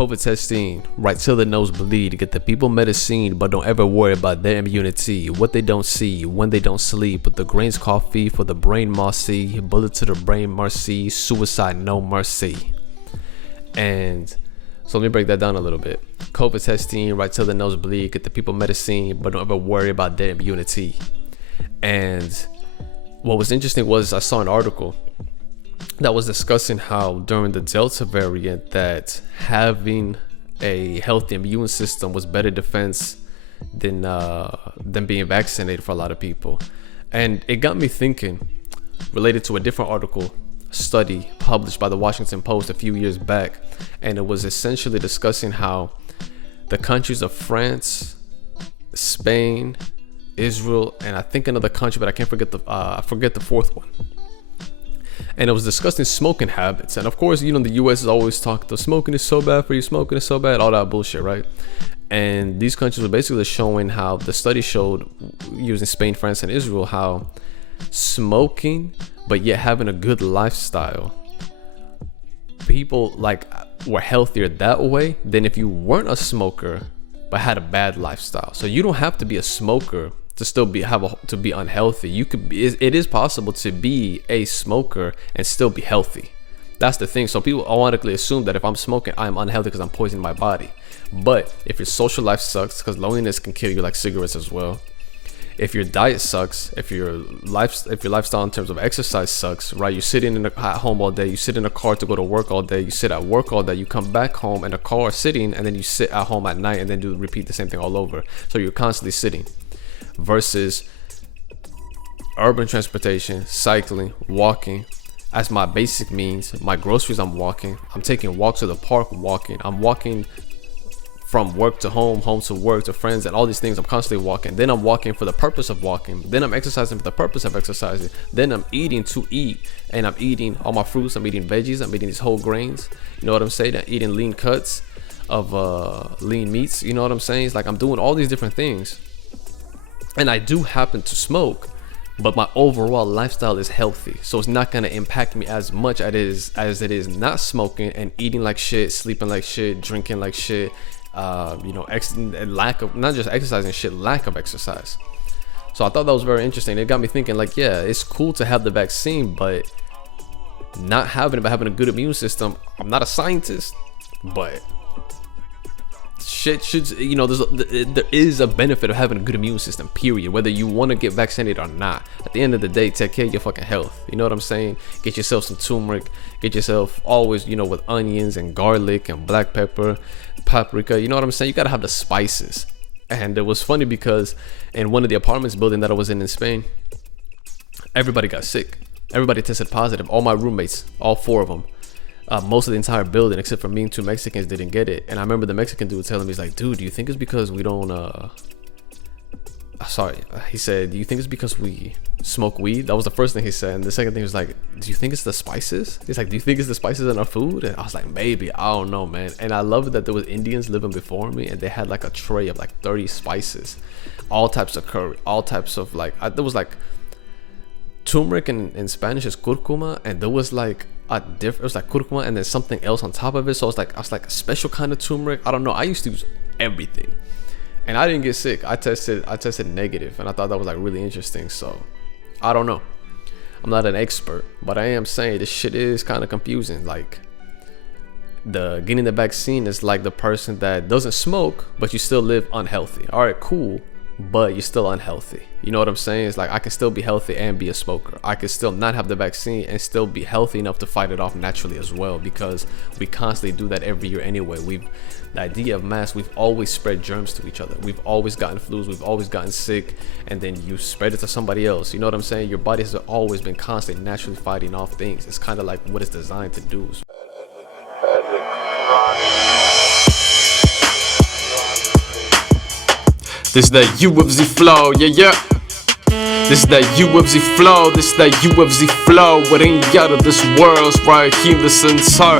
COVID testing, right till the nose bleed. Get the people medicine, but don't ever worry about their immunity. What they don't see, when they don't sleep. Put the grains coffee for the brain mossy. Bullet to the brain mercy. Suicide no mercy. And so let me break that down a little bit. COVID testing, right till the nose bleed. Get the people medicine, but don't ever worry about their immunity. And what was interesting was I saw an article that was discussing how during the Delta variant that having a healthy immune system was better defense than being vaccinated for a lot of people. And it got me thinking, related to a different article, study published by the Washington Post a few years back, and it was essentially discussing how the countries of France, Spain, Israel, and I think another country, but I forget the fourth one. And it was discussing smoking habits. And of course, you know, the US is always talking, the smoking is so bad for you, smoking is so bad, all that bullshit, right? And these countries were basically showing how the study showed, using Spain, France, and Israel, how smoking, but yet having a good lifestyle, people like were healthier that way than if you weren't a smoker but had a bad lifestyle. So you don't have to be a smoker to still be unhealthy. You could be, it is possible to be a smoker and still be healthy. That's the thing. So people automatically assume that if I'm smoking, I'm unhealthy because I'm poisoning my body. But if your social life sucks, because loneliness can kill you like cigarettes as well. If your diet sucks, if your lifestyle in terms of exercise sucks, right? You're sitting at home all day, you sit in a car to go to work all day, you sit at work all day, you come back home in a car sitting, and then you sit at home at night and then repeat the same thing all over. So you're constantly sitting. Versus urban transportation, cycling, walking as my basic means. My groceries, I'm walking. I'm taking walks to the park, walking. I'm walking from work to home, home to work, to friends, and all these things. I'm constantly walking. Then I'm walking for the purpose of walking. Then I'm exercising for the purpose of exercising. Then I'm eating to eat, and I'm eating all my fruits. I'm eating veggies. I'm eating these whole grains. You know what I'm saying? I'm eating lean cuts of lean meats. You know what I'm saying? It's like I'm doing all these different things. And I do happen to smoke, but my overall lifestyle is healthy, so it's not gonna impact me as much as it is not smoking and eating like shit, sleeping like shit, drinking like shit, lack of, not just exercising shit, lack of exercise. So I thought that was very interesting. It got me thinking, like, yeah, it's cool to have the vaccine, but not having it, but having a good immune system. I'm not a scientist, but shit should, you know, there is a benefit of having a good immune system, period, whether you want to get vaccinated or not. At the end of the day, take care of your fucking health. You know what I'm saying? Get yourself some turmeric, get yourself always, you know, with onions and garlic and black pepper, paprika. You know what I'm saying? You gotta have the spices. And it was funny because in one of the apartments building that I was in Spain, everybody got sick. Everybody tested positive. All my roommates, all four of them. Most of the entire building, except for me and two Mexicans, didn't get it. And I remember the Mexican dude telling me, he's like, dude, do you think it's because we don't, he said, do you think it's because we smoke weed? That was the first thing he said. And the second thing was like, do you think it's the spices? He's like, do you think it's the spices in our food? And I was like, maybe, I don't know, man. And I love that there was Indians living before me, and they had like a tray of like 30 spices, all types of curry, all types of like, there was like turmeric in Spanish is curcuma, and there was like it was like curcuma and then something else on top of it. So I was like a special kind of turmeric. I don't know. I used to use everything, and I didn't get sick. I tested negative, and I thought that was like really interesting. So I don't know. I'm not an expert, but I am saying this shit is kind of confusing. Like, the getting the vaccine is like the person that doesn't smoke, but you still live unhealthy. All right, cool, but you're still unhealthy. You know what I'm saying? It's like, I can still be healthy and be a smoker. I can still not have the vaccine and still be healthy enough to fight it off naturally as well, because we constantly do that every year anyway. The idea of mass, we've always spread germs to each other. We've always gotten flus, we've always gotten sick, and then you spread it to somebody else. You know what I'm saying? Your body has always been constantly naturally fighting off things. It's kind of like what it's designed to do. This is that UFC flow, yeah. This is that UFC flow, this is that UFC flow. What ain't out of this world's right here, this entire